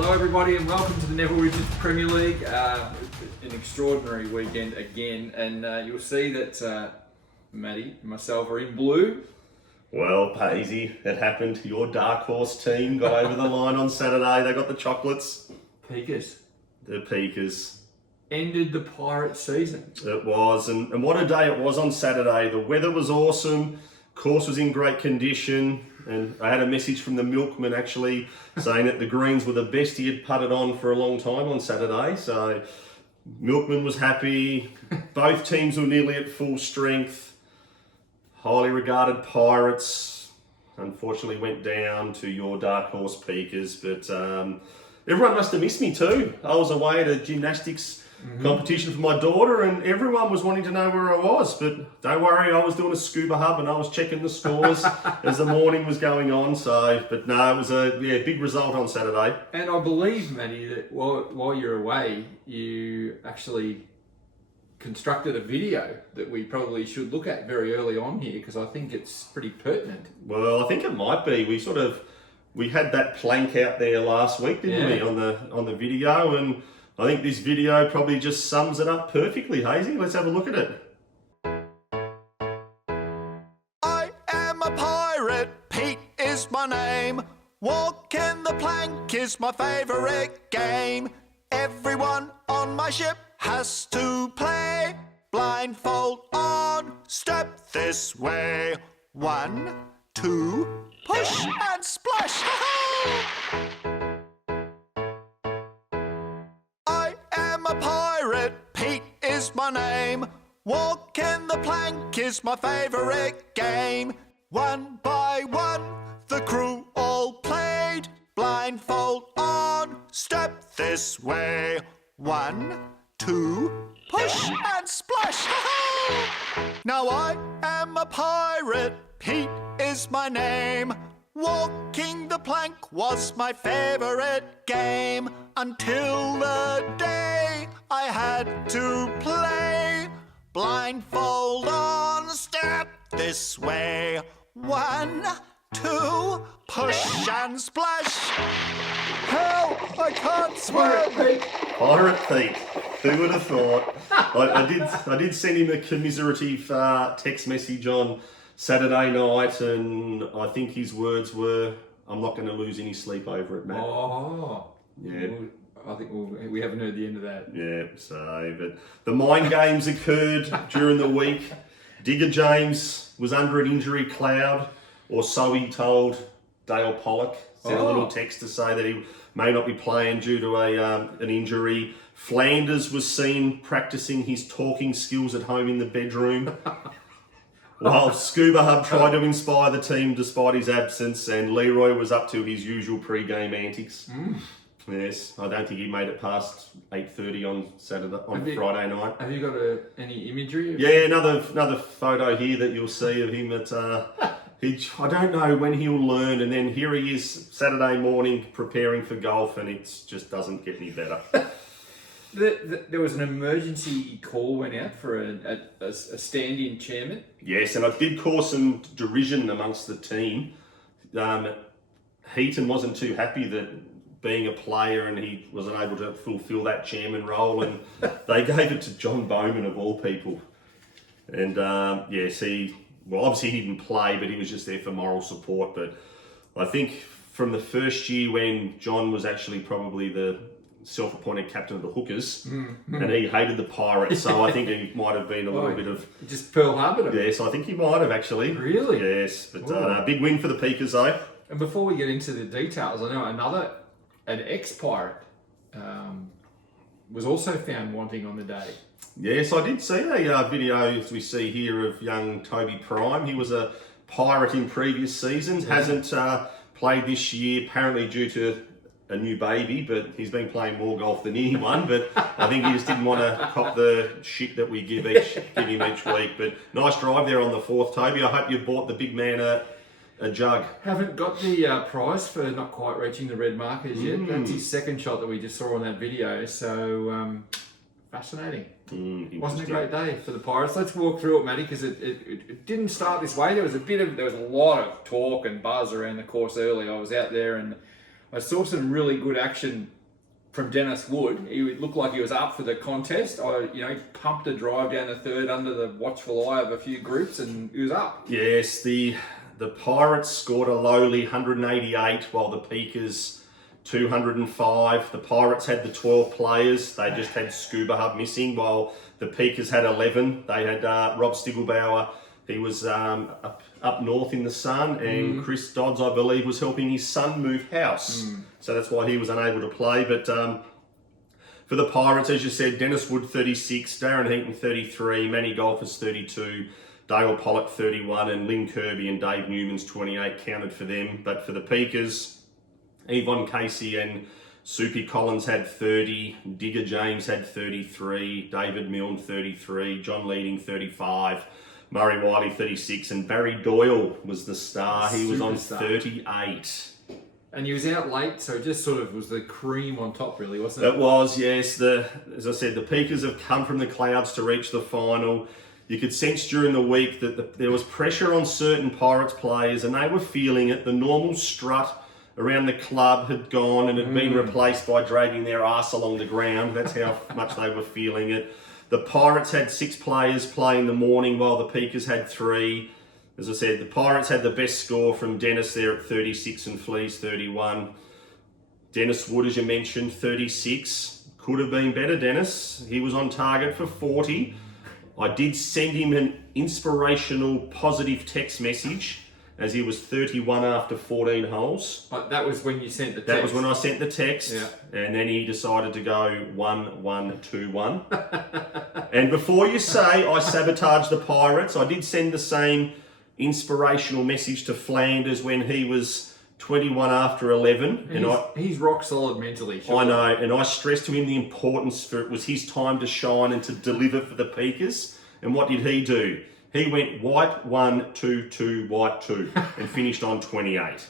Hello everybody and welcome to the Neville Richards Premier League. An extraordinary weekend again, and you'll see that Matty and myself are in blue. Well, Paisy, it happened. Your dark horse team got over the line on Saturday. They got the chocolates. Peakers. The Peakers. Ended the Pirate season. It was, and what a day it was on Saturday. The weather was awesome. Course was in great condition, and I had a message from the milkman actually saying that the greens were the best he had putted on for a long time on Saturday. So milkman was happy. Both teams were nearly at full strength. Highly regarded Pirates unfortunately went down to your dark horse Peakers, but everyone must have missed me too. I was away at a gymnastics competition for my daughter, and everyone was wanting to know where I was, but don't worry, I was doing a scuba hub and I was checking the scores as the morning was going on. So, but no, it was a big result on Saturday. And I believe, Matty, that while you're away, you actually constructed a video that we probably should look at very early on here, because I think it's pretty pertinent. Well, I think it might be. We had that plank out there last week, didn't we, on the video, and I think this video probably just sums it up perfectly, Hazy. Let's have a look at it. I am a pirate, Pete is my name. Walking the plank is my favourite game. Everyone on my ship has to play. Blindfold on, step this way. 1, 2, push and splash. I am a pirate, Pete is my name. Walking the plank is my favourite game. One by one, the crew all played. Blindfold on, step this way. 1, 2, push and splash. Now I am a pirate, Pete is my name. Walking the plank was my favourite game, until the day I had to play. Blindfold on, step this way. 1, 2, push and splash. Help! I can't swim! Pirate Pete. Who would have thought? I did send him a commiserative text message on Saturday night, and I think his words were, "I'm not going to lose any sleep over it, Matt." Oh, yeah. I think we haven't heard the end of that. Yeah, so, but the mind games occurred during the week. Digger James was under an injury cloud, or so he told Dale Pollock. Sent a little text to say that he may not be playing due to an injury. Flanders was seen practicing his talking skills at home in the bedroom. While Scuba Hub tried to inspire the team despite his absence, and Leroy was up to his usual pre-game antics. Yes, I don't think he made it past 8:30 on Friday night. Have you got any imagery? Yeah, another photo here that you'll see of him at. I don't know when he'll learn, and then here he is Saturday morning preparing for golf, and it just doesn't get any better. There was an emergency call went out for a stand-in chairman. Yes, and I did cause some derision amongst the team. Heaton wasn't too happy that being a player and he wasn't able to fulfil that chairman role, and they gave it to John Bowman of all people. And obviously he didn't play, but he was just there for moral support. But I think from the first year when John was actually probably the self-appointed captain of the Hookers, and he hated the Pirates, so I think he might have been a little bit of... Just Pearl Harbor. Yes, I think he might have actually. Really? Yes, but big win for the Peakers though. And before we get into the details, I know an ex-Pirate was also found wanting on the day. Yes, I did see a video, as we see here, of young Toby Prime. He was a Pirate in previous seasons, hasn't played this year, apparently due to a new baby, but he's been playing more golf than anyone. But I think he just didn't want to cop the shit that we give him each week. But nice drive there on the fourth, Toby. I hope you bought the big man a jug. Haven't got the prize for not quite reaching the red markers yet. That's his second shot that we just saw on that video. So fascinating. Wasn't a great day for the Pirates. Let's walk through it, Matty, because it didn't start this way. There was a lot of talk and buzz around the course early. I was out there and I saw some really good action from Dennis Wood. He looked like he was up for the contest. He pumped a drive down the third under the watchful eye of a few groups, and he was up. Yes, the Pirates scored a lowly 188, while the Peakers 205. The Pirates had the 12 players. They just had Scuba Hub missing, while the Peakers had 11. They had Rob Stiglbauer. He was up north in the sun, and Chris Dodds, I believe, was helping his son move house. So that's why he was unable to play. But for the Pirates, as you said, Dennis Wood 36, Darren Heaton 33, Manny Golfers 32, Dale Pollock 31, and Lynn Kirby and Dave Newman's 28 counted for them. But for the Peakers, Yvonne Casey and Soupy Collins had 30, Digger James had 33, David Milne 33, John Leading 35, Murray Wiley 36, and Barry Doyle was the star. He was on 38. And he was out late, so it just sort of was the cream on top, really, wasn't it? It was, yes. As I said, the Peakers have come from the clouds to reach the final. You could sense during the week that there was pressure on certain Pirates players, and they were feeling it. The normal strut around the club had gone and had been replaced by dragging their arse along the ground. That's how much they were feeling it. The Pirates had 6 players play in the morning, while the Peakers had 3. As I said, the Pirates had the best score from Dennis there at 36 and Fleas 31. Dennis Wood, as you mentioned, 36. Could have been better, Dennis. He was on target for 40. I did send him an inspirational, positive text message as he was 31 after 14 holes. That was when you sent the text? That was when I sent the text. Yeah. And then he decided to go 1-1-2-1. And before you say I sabotaged the Pirates, I did send the same inspirational message to Flanders when he was 21 after 11. And he's rock solid mentally. Sure. I know, and I stressed to him the importance for it was his time to shine and to deliver for the Peakers. And what did he do? He went white 1, 2, 2, white 2, and finished on 28.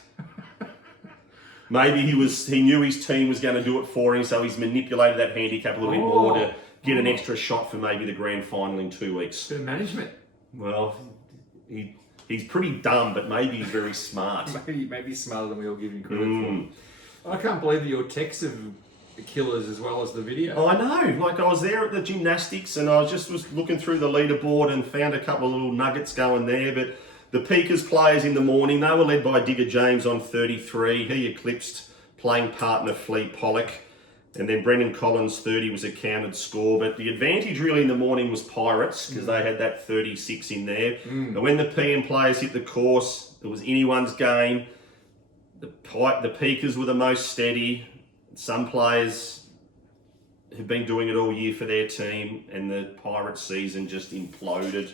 Maybe he knew his team was going to do it for him, so he's manipulated that handicap a little bit more to get an extra shot for maybe the grand final in 2 weeks. Good management. Well, he's pretty dumb, but maybe he's very smart. maybe smarter than we all give him credit for. I can't believe that your texts have the killers as well as the video. I know. Like, I was there at the gymnastics and I was looking through the leaderboard and found a couple of little nuggets going there. But the Peakers players in the morning, they were led by Digger James on 33. He eclipsed playing partner Fleet Pollock. And then Brendan Collins 30 was a counted score. But the advantage really in the morning was Pirates because they had that 36 in there. And when the PM players hit the course, it was anyone's game. The Peakers were the most steady. Some players have been doing it all year for their team, and the Pirates season just imploded.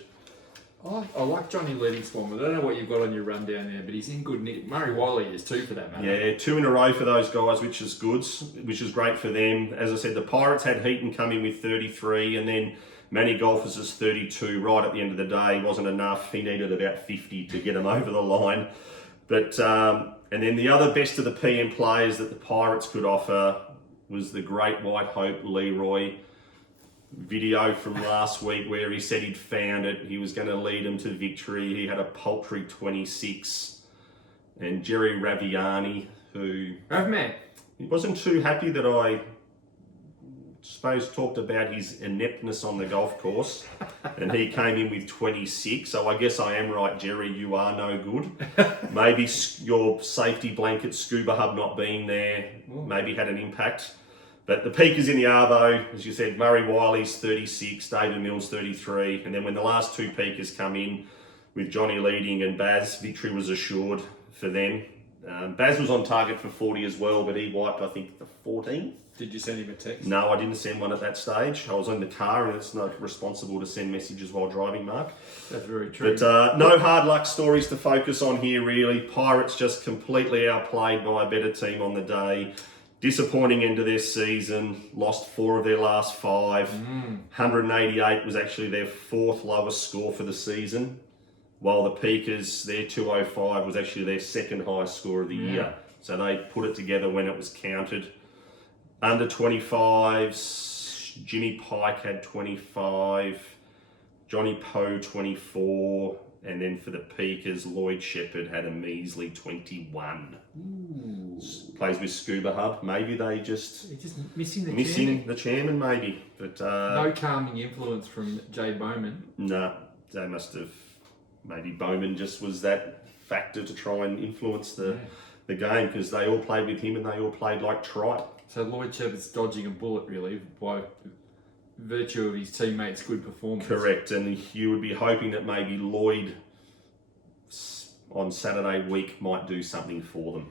I like Johnny Leading's form. I don't know what you've got on your rundown there, but he's in good nick. Murray Wiley is too, for that matter. Yeah, 2 in a row for those guys, which is good, which is great for them. As I said, the Pirates had Heaton come in with 33, and then Manny Golfers is 32. Right at the end of the day, wasn't enough. He needed about 50 to get him over the line. But and then the other best of the PM players that the Pirates could offer was the great White Hope Leroy video from last week where he said he'd found it. He was going to lead them to victory. He had a paltry 26. And Jerry Raviani, who... He wasn't too happy that I suppose talked about his ineptness on the golf course, and he came in with 26. So I guess I am right, Jerry, you are no good. Maybe your safety blanket Scuba Hub not being there maybe had an impact. But the Peakers in the Arvo, as you said, Murray Wiley's 36, David Mills 33, and then when the last 2 Peakers come in with Johnny Leading and Baz, victory was assured for them. Baz was on target for 40 as well, but he wiped, I think, the 14. Did you send him a text? No, I didn't send one at that stage. I was in the car, and it's not responsible to send messages while driving, Mark. That's very true. But no hard luck stories to focus on here, really. Pirates just completely outplayed by a better team on the day. Disappointing end of their season. Lost 4 of their last 5. 188 was actually their 4th lowest score for the season, while the Peakers, their 205 was actually their 2nd highest score of the year. So they put it together when it was counted. Under 25s, Jimmy Pike had 25, Johnny Poe 24, And then for the Peakers, Lloyd Shepherd had a measly 21. Ooh. Plays with Scuba Hub. Maybe they They're just missing missing the chairman, maybe. But no calming influence from Jay Bowman. no, they must have. Maybe Bowman just was that factor to try and influence the game, because they all played with him and they all played like tripe. So Lloyd Shepherd's dodging a bullet really by virtue of his teammates' good performance. Correct, and you would be hoping that maybe Lloyd on Saturday week might do something for them.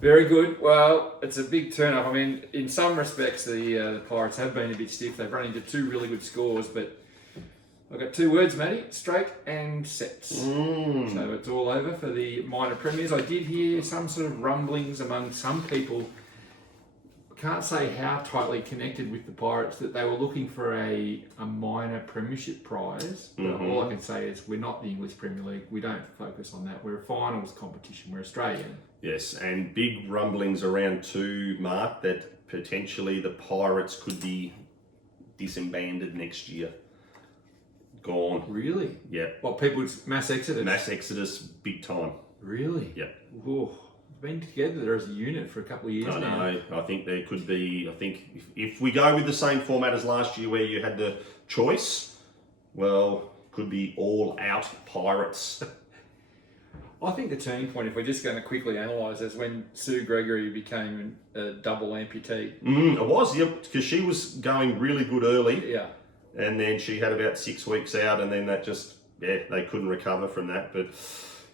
Very good. Well, it's a big turn-up. I mean, in some respects, the Pirates have been a bit stiff. They've run into two really good scores, but I've got two words, Matty: straight and sets. So it's all over for the minor premiers. I did hear some sort of rumblings among some people. I can't say how tightly connected with the Pirates, that they were looking for a minor premiership prize. But all I can say is we're not the English Premier League. We don't focus on that. We're a finals competition. We're Australian. Yes, and big rumblings around too, Mark, that potentially the Pirates could be disbanded next year. Gone. Really? Yeah. What, people's mass exodus? Mass exodus, big time. Really? Yeah. Whoa. Been together as a unit for a couple of years now. I know. I think there could be. I think if we go with the same format as last year, where you had the choice, well, could be all out Pirates. I think the turning point, if we're just going to quickly analyse, is when Sue Gregory became a double amputee. It was, yeah, because she was going really good early. Yeah. And then she had about 6 weeks out, and then that just, they couldn't recover from that. But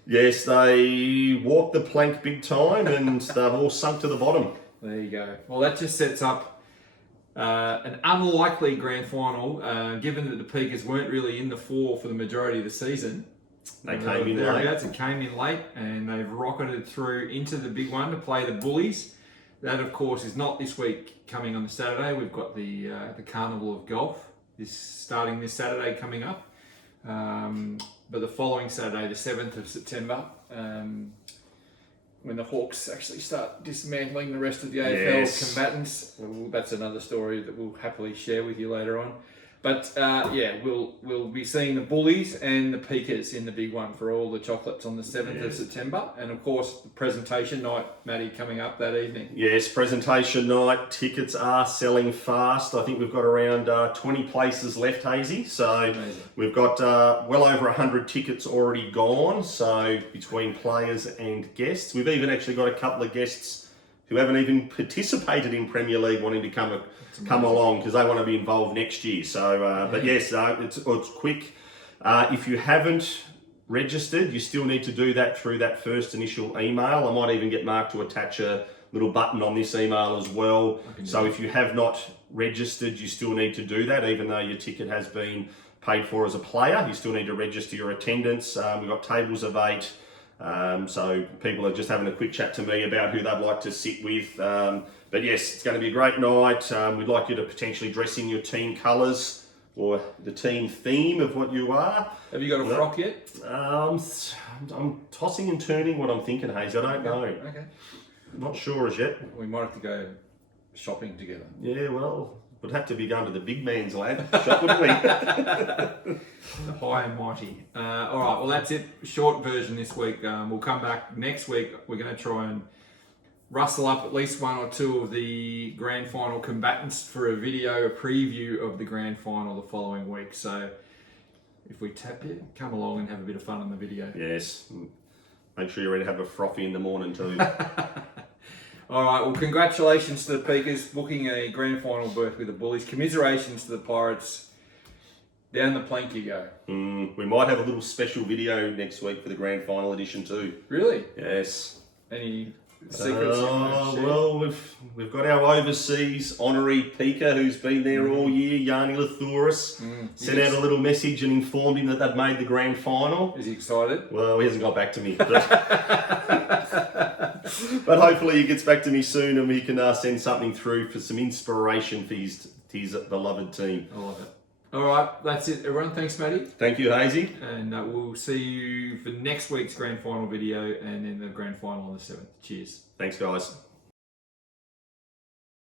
yes, they walked the plank big time, and they've all sunk to the bottom. There you go. Well, that just sets up an unlikely grand final, given that the Peakers weren't really in the four for the majority of the season. They came in late. It came in late, and they've rocketed through into the big one to play the Bullies. That, of course, is not this week coming on the Saturday. We've got the Carnival of Golf starting this Saturday coming up. But the following Saturday, the 7th of September, when the Hawks actually start dismantling the rest of the AFL combatants, well, that's another story that we'll happily share with you later on. But we'll be seeing the Bullies and the Peakers in the big one for all the chocolates on the 7th of September. And of course, the presentation night, Matty, coming up that evening. Yes, presentation night. Tickets are selling fast. I think we've got around 20 places left, Hazy. So we've got well over 100 tickets already gone. So between players and guests, we've even actually got a couple of guests who haven't even participated in Premier League wanting to come along because they want to be involved next year. So, but yes, it's quick. If you haven't registered, you still need to do that through that first initial email. I might even get Mark to attach a little button on this email as well. So if you have not registered, you still need to do that, even though your ticket has been paid for as a player. You still need to register your attendance. We've got tables of 8. So people are just having a quick chat to me about who they'd like to sit with. But yes, it's going to be a great night. We'd like you to potentially dress in your team colours or the team theme of what you are. Have you got a frock yet? I'm tossing and turning what I'm thinking, Hayes. I don't know. Okay. Not sure as yet. We might have to go shopping together. Yeah, well, we'd have to be going to the big man's lad shop, wouldn't we? The high and mighty. All right, well, that's it. Short version this week. We'll come back next week. We're going to try and rustle up at least one or two of the grand final combatants for a video, a preview of the grand final the following week. So if we tap it, come along and have a bit of fun on the video. Yes. Make sure you're ready to have a frothy in the morning too. All right, well, congratulations to the Peakers booking a grand final berth with the Bullies. Commiserations to the Pirates. Down the plank you go. We might have a little special video next week for the grand final edition too. Really? Yes. Any secrets? Well, we've got our overseas honorary Peaker who's been there all year, Yanni Lathuris. Sent out a little message and informed him that they'd made the grand final. Is he excited? Well, he hasn't got back to me. But hopefully he gets back to me soon and we can send something through for some inspiration for his beloved team. I love it. All right, that's it, everyone. Thanks, Matty. Thank you, Hazy. And we'll see you for next week's grand final video and then the grand final on the 7th. Cheers. Thanks, guys.